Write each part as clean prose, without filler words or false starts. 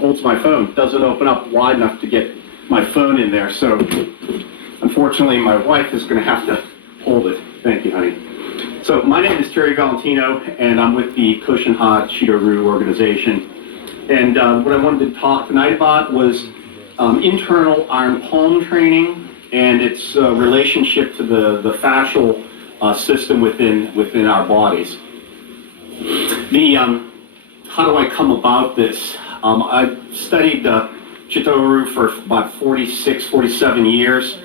holds my phone doesn't open up wide enough to get my phone in there. So unfortunately, my wife is going to have to hold it. Thank you, honey. So my name is Terry Valentino, and I'm with the Koshin-Ha Chito-Ryu organization. And what I wanted to talk tonight about was internal iron palm training and its relationship to the fascial system within our bodies. How do I come about this? I've studied Chito-Ryu for about 46, 47 years,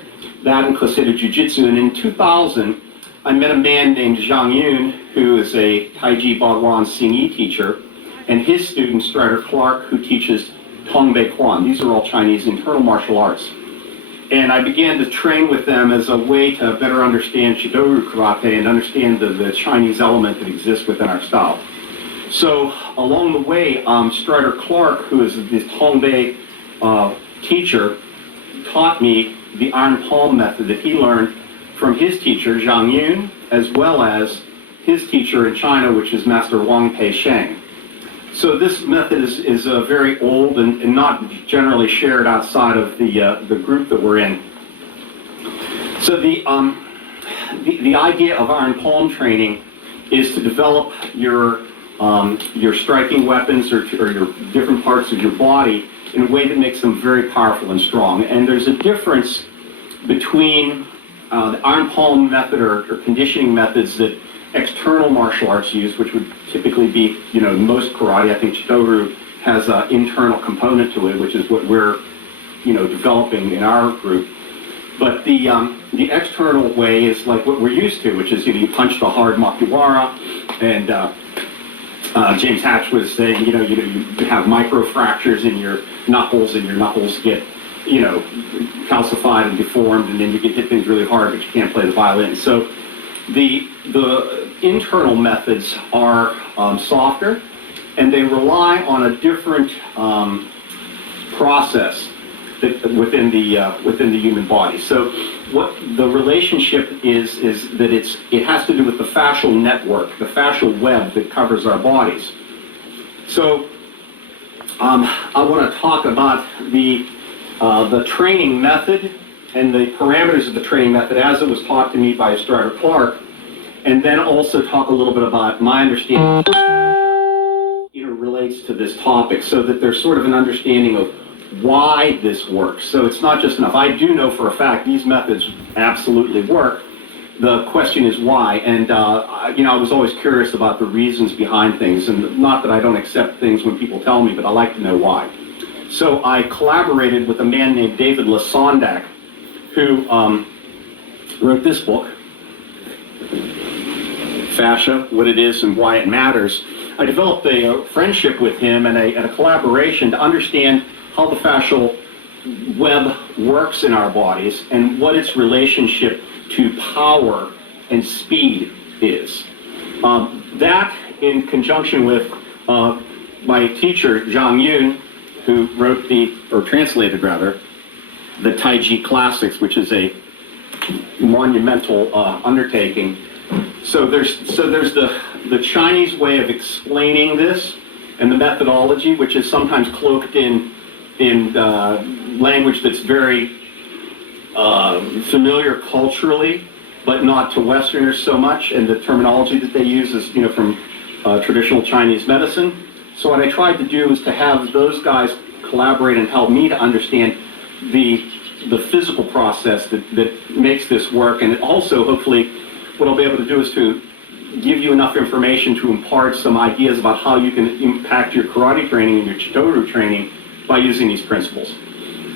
that and Clisthenic Jiu-Jitsu, and in 2000, I met a man named Zhang Yun, who is a Taiji Bagwan Xingyi teacher, and his student, Strider Clark, who teaches Tongbei Quan. These are all Chinese internal martial arts. And I began to train with them as a way to better understand Chito-Ryu karate and understand the Chinese element that exists within our style. So along the way, Strider Clark, who is the Tongbei teacher, taught me the iron palm method that he learned from his teacher, Zhang Yun, as well as his teacher in China, which is Master Wang Pei Sheng. So this method is very old and not generally shared outside of the group that we're in. So the idea of iron palm training is to develop your striking weapons or your different parts of your body in a way that makes them very powerful and strong. And there's a difference between the iron palm method or conditioning methods that external martial arts use, which would typically be, most karate. I think Chito-Ryu has an internal component to it, which is what we're, developing in our group. But the external way is like what we're used to, which is, you punch the hard makiwara, and James Hatch was saying, you have micro fractures in your knuckles, and your knuckles get, calcified and deformed, and then you can hit things really hard, but you can't play the violin. So the internal methods are softer, and they rely on a different process within the human body. So what the relationship is that it has to do with the fascial network, the fascial web that covers our bodies. So I want to talk about the training method and the parameters of the training method as it was taught to me by Strider Clark, and then also talk a little bit about my understanding relates to this topic, so that there's sort of an understanding of why this works. So it's not just enough. I do know for a fact these methods absolutely work. The question is why, and I was always curious about the reasons behind things, and not that I don't accept things when people tell me, but I like to know why. So I collaborated with a man named David Lasondak, who wrote this book, Fascia, What It Is and Why It Matters. I developed a friendship with him and a collaboration to understand how the fascial web works in our bodies and what its relationship to power and speed is. That, in conjunction with my teacher, Zhang Yun, who wrote translated the Taiji Classics, which is a monumental undertaking. So there's the Chinese way of explaining this and the methodology, which is sometimes cloaked in language that's very familiar culturally, but not to Westerners so much, and the terminology that they use is from traditional Chinese medicine. So what I tried to do is to have those guys collaborate and help me to understand the physical process that makes this work, and also hopefully what I'll be able to do is to give you enough information to impart some ideas about how you can impact your karate training and your Chito-Ryu training by using these principles.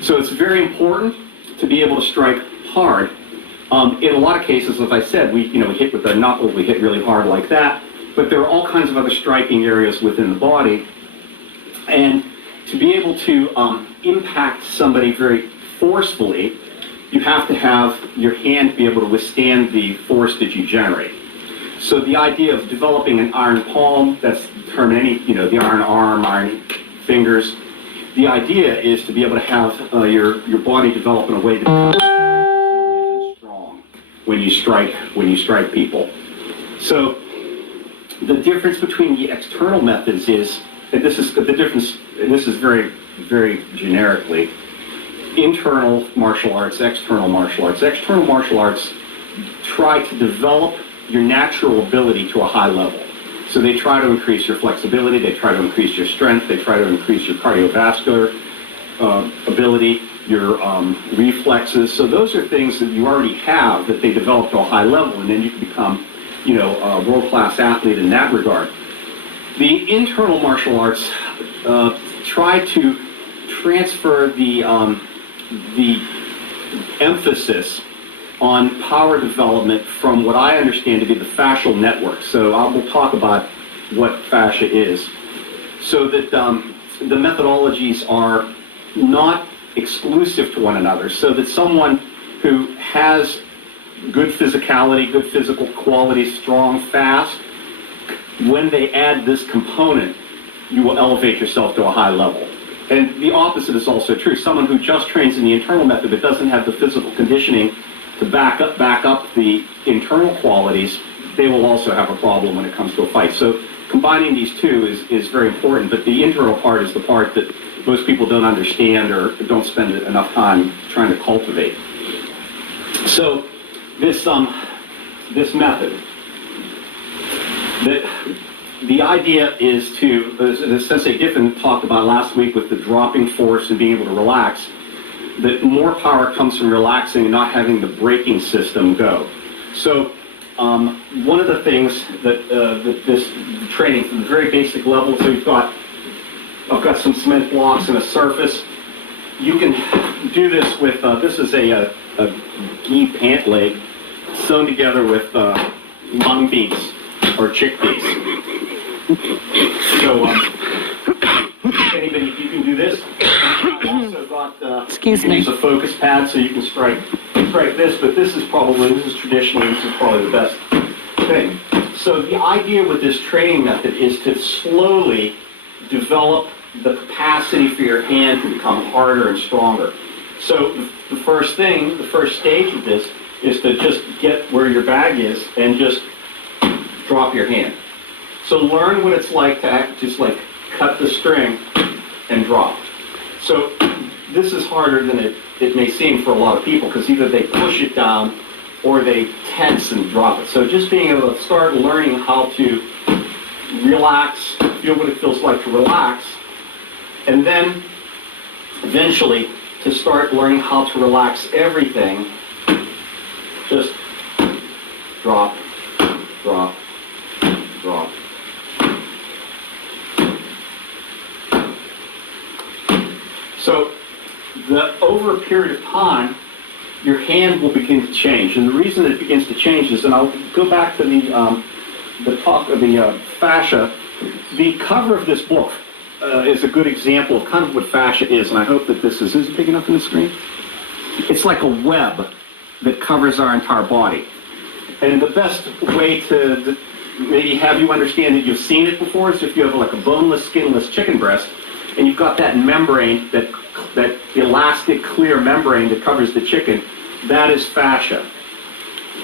So it's very important to be able to strike hard. In a lot of cases, as I said, we hit with the knuckle, we hit really hard like that, but there are all kinds of other striking areas within the body. And to be able to impact somebody very forcefully, you have to have your hand be able to withstand the force that you generate. So the idea of developing an iron palm, that's the term in any, the iron arm, iron fingers, the idea is to be able to have your body develop in a way that becomes strong when you strike people. So the difference between the external methods is and this is the difference, and this is very, very generically, internal martial arts, external martial arts. External martial arts try to develop your natural ability to a high level. So they try to increase your flexibility, they try to increase your strength, they try to increase your cardiovascular ability, your reflexes. So those are things that you already have that they develop to a high level, and then you can become, a world-class athlete in that regard. The internal martial arts try to transfer the emphasis on power development from what I understand to be the fascial network. So we'll talk about what fascia is. So that the methodologies are not exclusive to one another, so that someone who has good physicality, good physical qualities, strong, fast, when they add this component, you will elevate yourself to a high level. And the opposite is also true. Someone who just trains in the internal method but doesn't have the physical conditioning to back up the internal qualities, they will also have a problem when it comes to a fight. So combining these two is very important, but the internal part is the part that most people don't understand or don't spend enough time trying to cultivate. So this method, the idea is to, as Sensei Giffen talked about last week with the dropping force and being able to relax, that more power comes from relaxing and not having the braking system go. So one of the things that this training from the very basic level, so I've got some cement blocks and a surface. You can do this with, this is a gi pant leg sewn together with mung beans or chickpeas. So anybody, you can do this. I've also got, Excuse me. Use a focus pad so you can strike this, but this is traditionally, this is probably the best thing. So the idea with this training method is to slowly develop the capacity for your hand to become harder and stronger. So the first stage of this is to just get where your bag is and just drop your hand. So learn what it's like to just like cut the string and drop. So this is harder than it may seem for a lot of people, because either they push it down or they tense and drop it. So just being able to start learning how to relax, feel what it feels like to relax, and then eventually to start learning how to relax everything. Just drop, drop, drop. So over a period of time, your hand will begin to change. And the reason it begins to change is, and I'll go back to the talk of the fascia. The cover of this book is a good example of kind of what fascia is, and I hope that this is it big enough on the screen? It's like a web that covers our entire body. And the best way to maybe have you understand that you've seen it before is if you have like a boneless, skinless chicken breast, and you've got that membrane, that elastic, clear membrane that covers the chicken, that is fascia.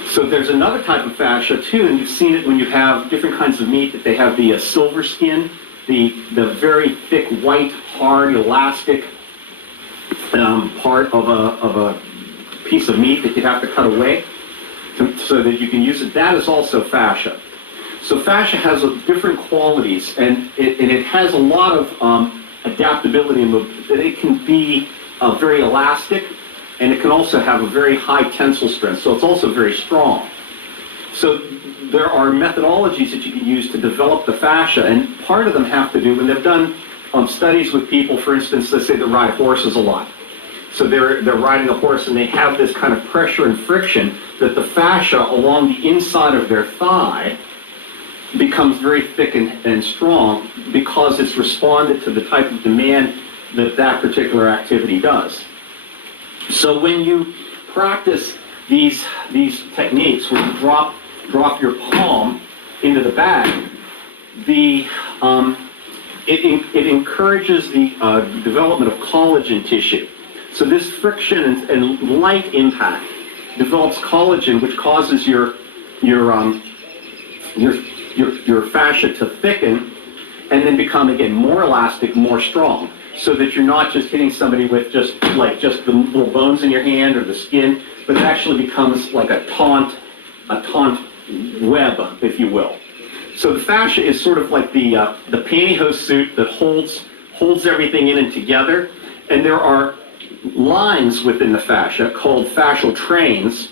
So there's another type of fascia too, and you've seen it when you have different kinds of meat, that they have the silver skin, the very thick, white, hard, elastic part of a piece of meat that you have to cut away so that you can use it. That is also fascia. So fascia has different qualities, and it has a lot of adaptability in that it can be very elastic, and it can also have a very high tensile strength, so it's also very strong. So there are methodologies that you can use to develop the fascia, and part of them have to do, when they've done studies with people, for instance, let's say that ride horses a lot. So they're riding a horse and they have this kind of pressure and friction that the fascia along the inside of their thigh becomes very thick and strong because it's responded to the type of demand that particular activity does. So when you practice these techniques, when you drop your palm into the bag, it encourages the development of collagen tissue. So this friction and light impact develops collagen, which causes your fascia to thicken, and then become, again, more elastic, more strong, so that you're not just hitting somebody with just the little bones in your hand or the skin, but it actually becomes like a taunt web, if you will. So the fascia is sort of like the pantyhose suit that holds everything in and together, and there are lines within the fascia called fascial trains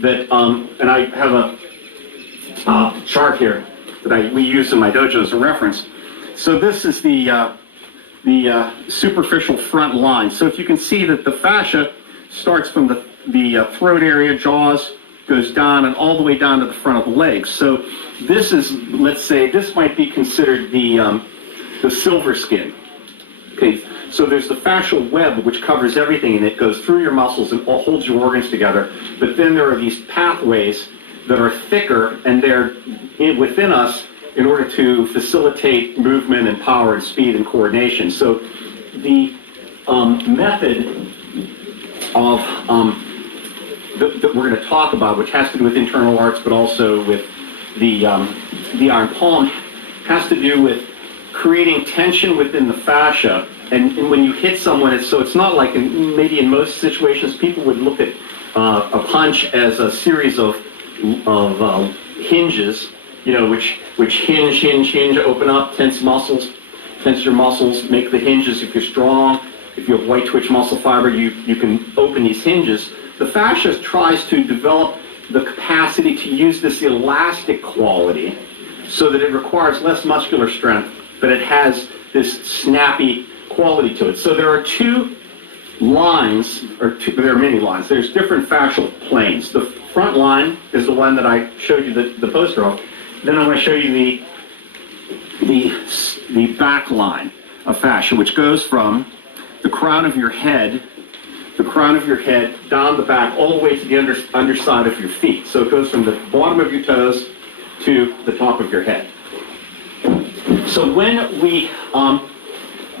that, and I have a chart here that we use in my dojo as a reference. So this is the superficial front line. So if you can see that the fascia starts from the throat area, jaws, goes down and all the way down to the front of the legs. So this is, let's say, this might be considered the silver skin. Okay, so there's the fascial web which covers everything and it goes through your muscles and holds your organs together. But then there are these pathways that are thicker and they're within us in order to facilitate movement and power and speed and coordination. So the method of that we're going to talk about, which has to do with internal arts, but also with the iron palm, has to do with creating tension within the fascia. And when you hit someone, it's not like maybe in most situations people would look at a punch as a series of hinges, you know, which hinge, open up, tense your muscles, make the hinges. If you're strong, if you have white twitch muscle fiber, you can open these hinges. The fascia tries to develop the capacity to use this elastic quality so that it requires less muscular strength, but it has this snappy quality to it. So there are two lines, there are many lines. There's different fascial planes. The front line is the one that I showed you the poster of. Then I'm going to show you the back line of fascia, which goes from the crown of your head down the back all the way to the underside of your feet. So it goes from the bottom of your toes to the top of your head. So when we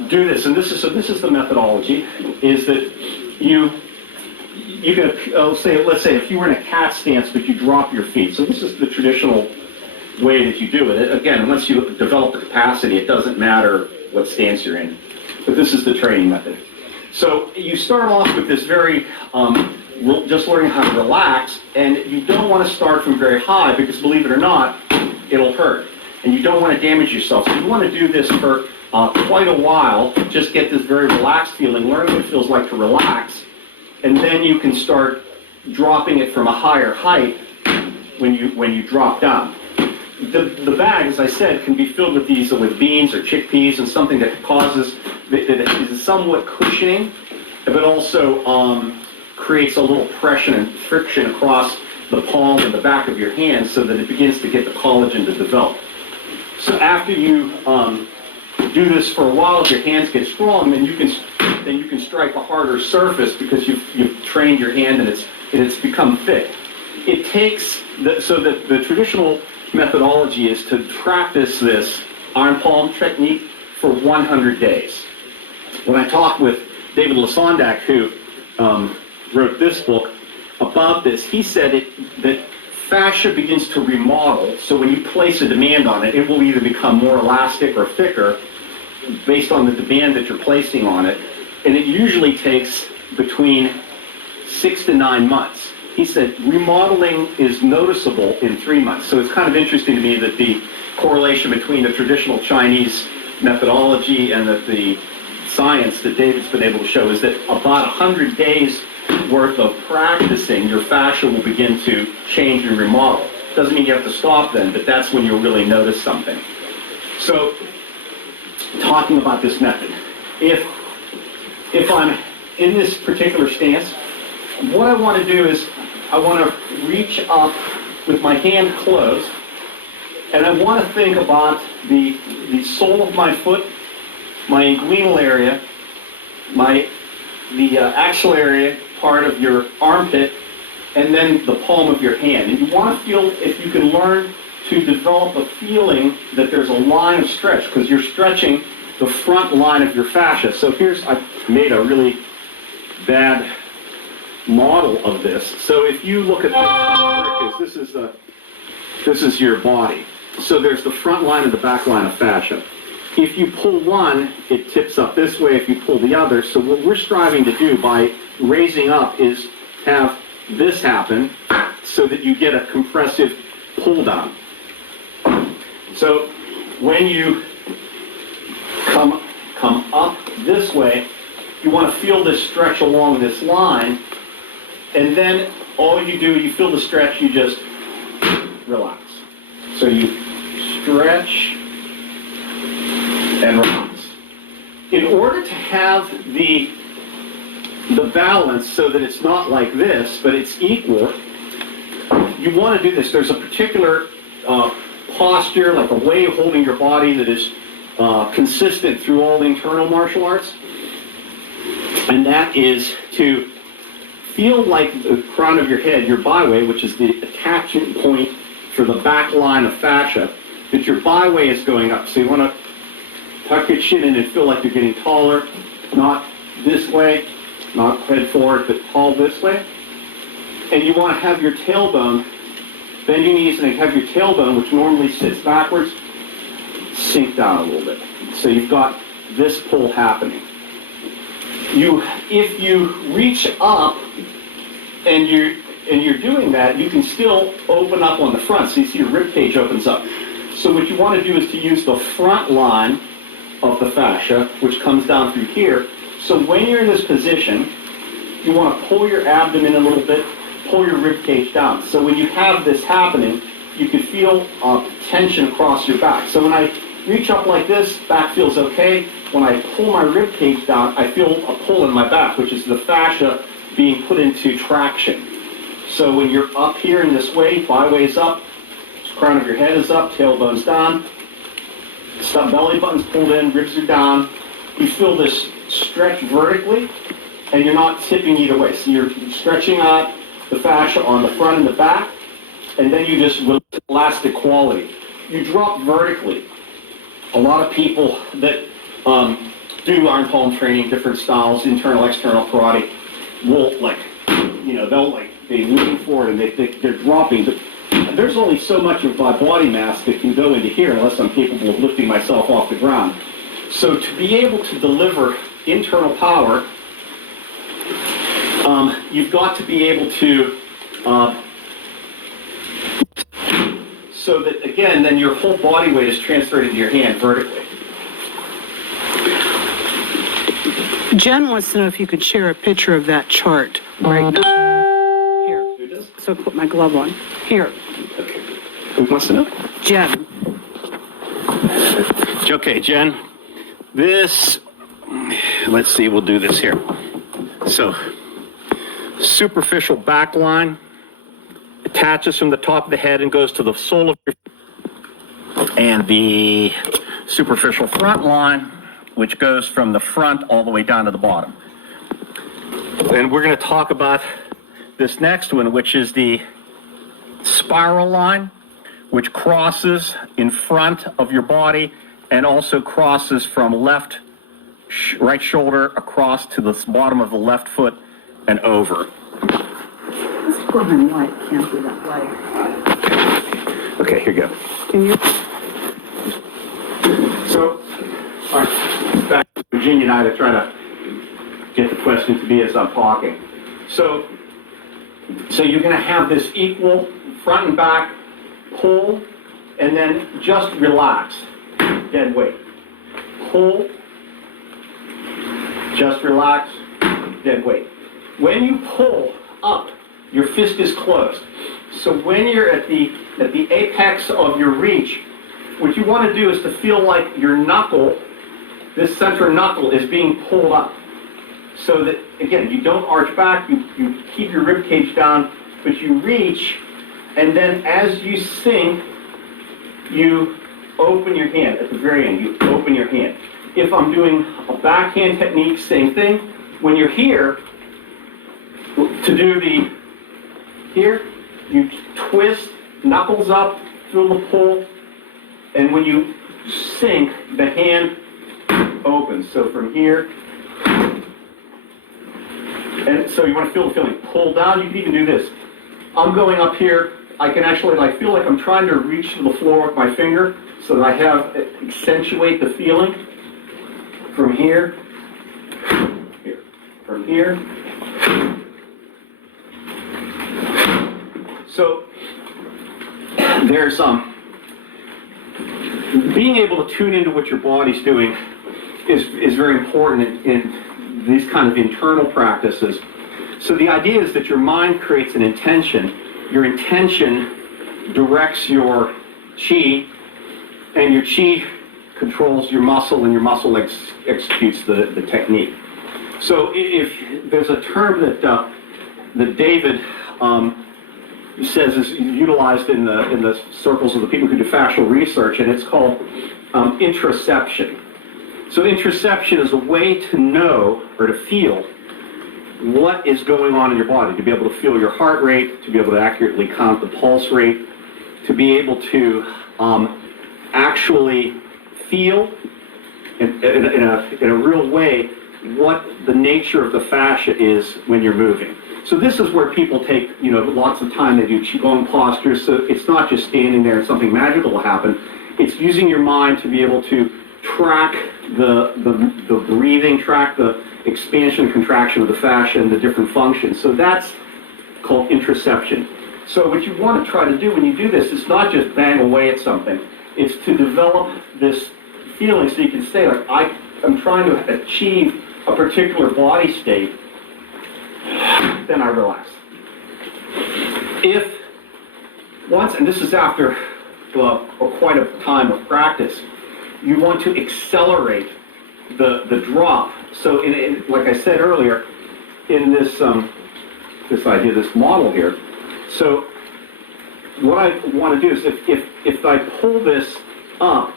do this, and this is the methodology, is that you can let's say if you were in a cat stance but you drop your feet. So this is the traditional way that you do it. Again, once you develop the capacity, it doesn't matter what stance you're in. But this is the training method. So you start off with this very, just learning how to relax, and you don't want to start from very high because, believe it or not, it'll hurt. And you don't want to damage yourself. So you want to do this for quite a while, just get this very relaxed feeling, learn what it feels like to relax, and then you can start dropping it from a higher height when you drop down. The bag, as I said, can be filled with beans or chickpeas and something that is somewhat cushioning, but also creates a little pressure and friction across the palm and the back of your hand so that it begins to get the collagen to develop. So after you do this for a while, if your hands get strong, then you can strike a harder surface because you've trained your hand and it's become thick. It takes so that the traditional methodology is to practice this iron palm technique for 100 days. When I talked with David Lasondak, who wrote this book about this, he said that fascia begins to remodel. So when you place a demand on it, it will either become more elastic or thicker based on the demand that you're placing on it. And it usually takes between 6 to 9 months. He said remodeling is noticeable in 3 months. So it's kind of interesting to me that the correlation between the traditional Chinese methodology and the science that David's been able to show is that about 100 days worth of practicing, your fascia will begin to change and remodel. Doesn't mean you have to stop then, but that's when you'll really notice something. So, talking about this method, if I'm in this particular stance, what I want to do is I want to reach up with my hand closed, and I want to think about the sole of my foot, my inguinal area, the axillary part of your armpit, and then the palm of your hand. And you want to feel, if you can learn to develop a feeling that there's a line of stretch, because you're stretching the front line of your fascia. So I've made a really bad model of this. So if you look at this is your body. So there's the front line and the back line of fascia. If you pull one, it tips up this way if you pull the other. So what we're striving to do by raising up is have this happen so that you get a compressive pull down. So when you come up this way, you want to feel this stretch along this line, and then all you do, you feel the stretch, you just relax. So you stretch and relax. In order to have the balance so that it's not like this, but it's equal, you want to do this. There's a particular posture, like a way of holding your body that is consistent through all internal martial arts, and that is to feel like the crown of your head, your byway, which is the attachment point for the back line of fascia, that your byway is going up. So you want to tuck your chin in and feel like you're getting taller, not this way, not head forward, but tall this way. And you want to have your tailbone, bend your knees and have your tailbone, which normally sits backwards, sink down a little bit. So you've got this pull happening. If you reach up and you're doing that, you can still open up on the front. So you see your rib cage opens up. So what you want to do is to use the front line of the fascia, which comes down through here. So when you're in this position, you want to pull your abdomen a little bit, pull your rib cage down. So when you have this happening, you can feel tension across your back. So when I reach up like this, back feels okay. When I pull my rib cage down, I feel a pull in my back, which is the fascia being put into traction. So when you're up here in this way, byway's up, crown of your head is up, tailbone's down, belly button's pulled in, ribs are down. You feel this stretch vertically, and you're not tipping either way. So you're stretching out the fascia on the front and the back, and then you just release elastic quality. You drop vertically. A lot of people that do iron palm training, different styles, internal, external karate, will they lean forward and they're dropping. But there's only so much of my body mass that can go into here unless I'm capable of lifting myself off the ground. So to be able to deliver internal power, you've got to be able to, so that, again, then your whole body weight is transferred into your hand vertically. Jen wants to know if you could share a picture of that chart right now. Here. Who does? So put my glove on. Here. Okay. Who wants to know? Jen. Okay, Jen. This, let's see, we'll do this here. So, superficial back line attaches from the top of the head and goes to the sole of your, and the superficial front line, which goes from the front all the way down to the bottom. And we're going to talk about this next one, which is the spiral line, which crosses in front of your body and also crosses from right shoulder across to the bottom of the left foot and over. This poor light can't be that light. Okay, here you go. Can you? So, all right, back to Virginia and I to try to get the question to me as I'm talking. So you're going to have this equal front and back pull, and then just relax, dead weight. Pull, just relax, dead weight. When you pull up, your fist is closed. So when you're at the apex of your reach, what you want to do is to feel like your knuckle, this center knuckle, is being pulled up. So that, again, you don't arch back, you keep your rib cage down, but you reach, and then as you sink, you open your hand at the very end. You open your hand. If I'm doing a backhand technique, same thing. When you're here, to do the here, you twist, knuckles up, feel the pull, and when you sink, the hand opens. So from here, and so you want to feel the feeling. Pull down, you can even do this. I'm going up here, I can actually like feel like I'm trying to reach to the floor with my finger so that I have accentuate the feeling from here, from here. So there's being able to tune into what your body's doing is very important in these kind of internal practices. So the idea is that your mind creates an intention. Your intention directs your chi, and your chi controls your muscle, and your muscle executes the technique. So if there's a term that David says is utilized in the circles of the people who do fascial research, and it's called introception. So introception is a way to know or to feel what is going on in your body, to be able to feel your heart rate, to be able to accurately count the pulse rate, to be able to actually feel in a real way what the nature of the fascia is when you're moving. So this is where people take, lots of time. They do qigong postures. So it's not just standing there and something magical will happen. It's using your mind to be able to track the breathing, track the expansion and contraction of the fascia and the different functions. So that's called introception. So what you want to try to do when you do this is not just bang away at something. It's to develop this feeling so you can say, like, I'm trying to achieve a particular body state, then I relax. If once, and this is after quite a time of practice, you want to accelerate the drop. So like I said earlier, in this idea, this model here, so what I want to do is if I pull this up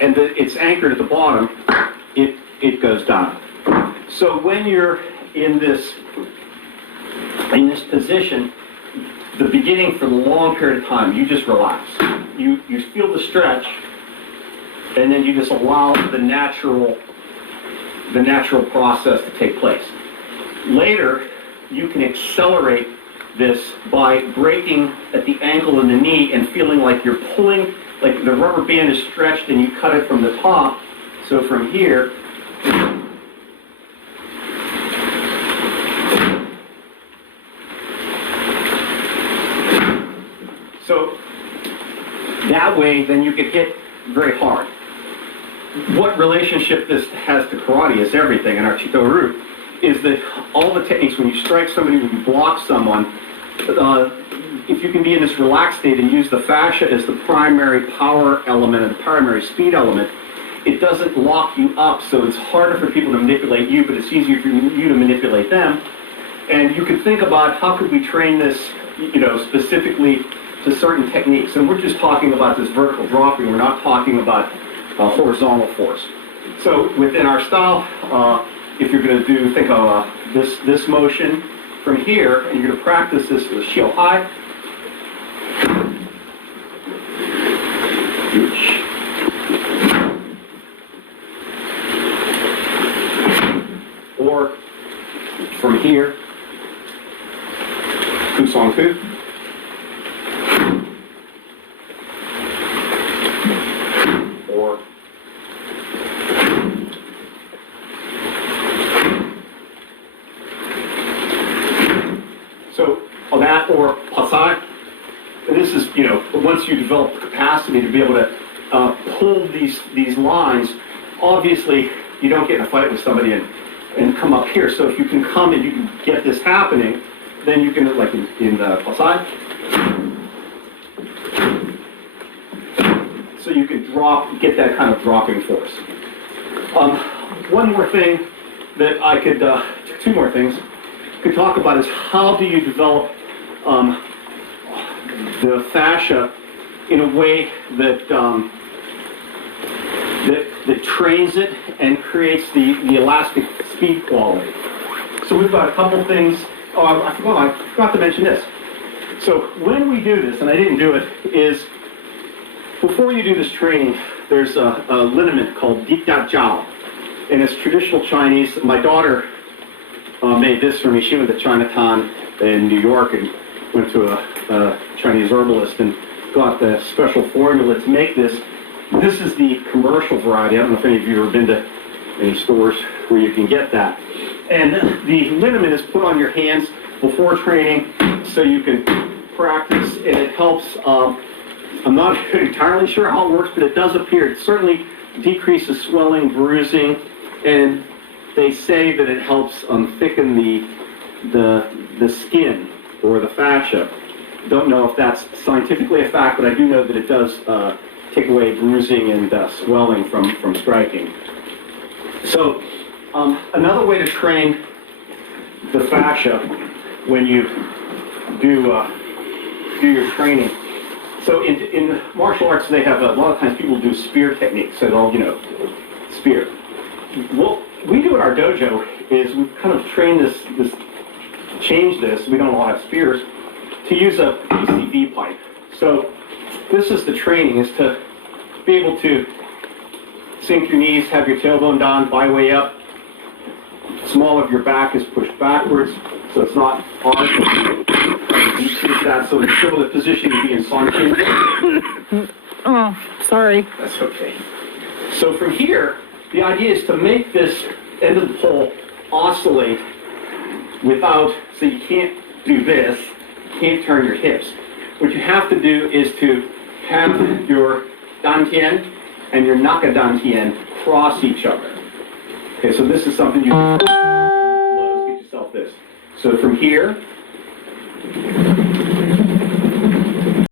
and it's anchored at the bottom, it goes down. So when you're in this position, the beginning for the long period of time, you just relax. You feel the stretch, and then you just allow the natural process to take place. Later, you can accelerate this by breaking at the ankle and the knee and feeling like you're pulling, like the rubber band is stretched and you cut it from the top. So from here, so that way then you can hit very hard. What relationship this has to karate is everything in our Chito-ryu, is that all the techniques, when you strike somebody, when you block someone, if you can be in this relaxed state and use the fascia as the primary power element and the primary speed element, it doesn't lock you up, so it's harder for people to manipulate you, but it's easier for you to manipulate them. And you can think about how could we train this, specifically to certain techniques. And we're just talking about this vertical dropping. We're not talking about horizontal force. So within our style, if you're going to think of this motion from here, and you're going to practice this with Shio Hai, or from here, Kusong Ku. Or so on that, or Pasai. And this is, once you develop the capacity to be able to pull these lines, obviously you don't get in a fight with somebody and come up here. So if you can come and you can get this happening, then you can, like in Pasai, so you can get that kind of dropping force. One more thing that I could, two more things, could talk about is how do you develop the fascia in a way that that trains it and creates the elastic speed quality. So we've got a couple things. Oh, I forgot to mention this. So when we do this, and I didn't do it, is before you do this training, there's a liniment called Di Da Jiao, and it's traditional Chinese. My daughter made this for me. She went to Chinatown in New York and went to a Chinese herbalist and got the special formula to make this. This is the commercial variety. I don't know if any of you have ever been to any stores where you can get that. And the liniment is put on your hands before training so you can practice, and it helps. I'm not entirely sure how it works, but it does appear. It certainly decreases swelling, bruising, and they say that it helps thicken the skin or the fascia. Don't know if that's scientifically a fact, but I do know that it does take away bruising and swelling from striking. So another way to train the fascia when you do your training. So in martial arts, they have a lot of times people do spear techniques. So they'll, spear. What we do at our dojo is we kind of train change this. We don't all have spears to use a PCV pipe. So this is the training: is to be able to sink your knees, have your tailbone down, by way up. Small of your back is pushed backwards, so it's not hard. Decrease that, so it's still the position to be in Sankin. Oh, sorry. That's okay. So from here, the idea is to make this end of the pole oscillate without, so you can't do this, you can't turn your hips. What you have to do is to have your dantian and your naka dantian cross each other. Okay, so this is something you can get yourself this. So from here,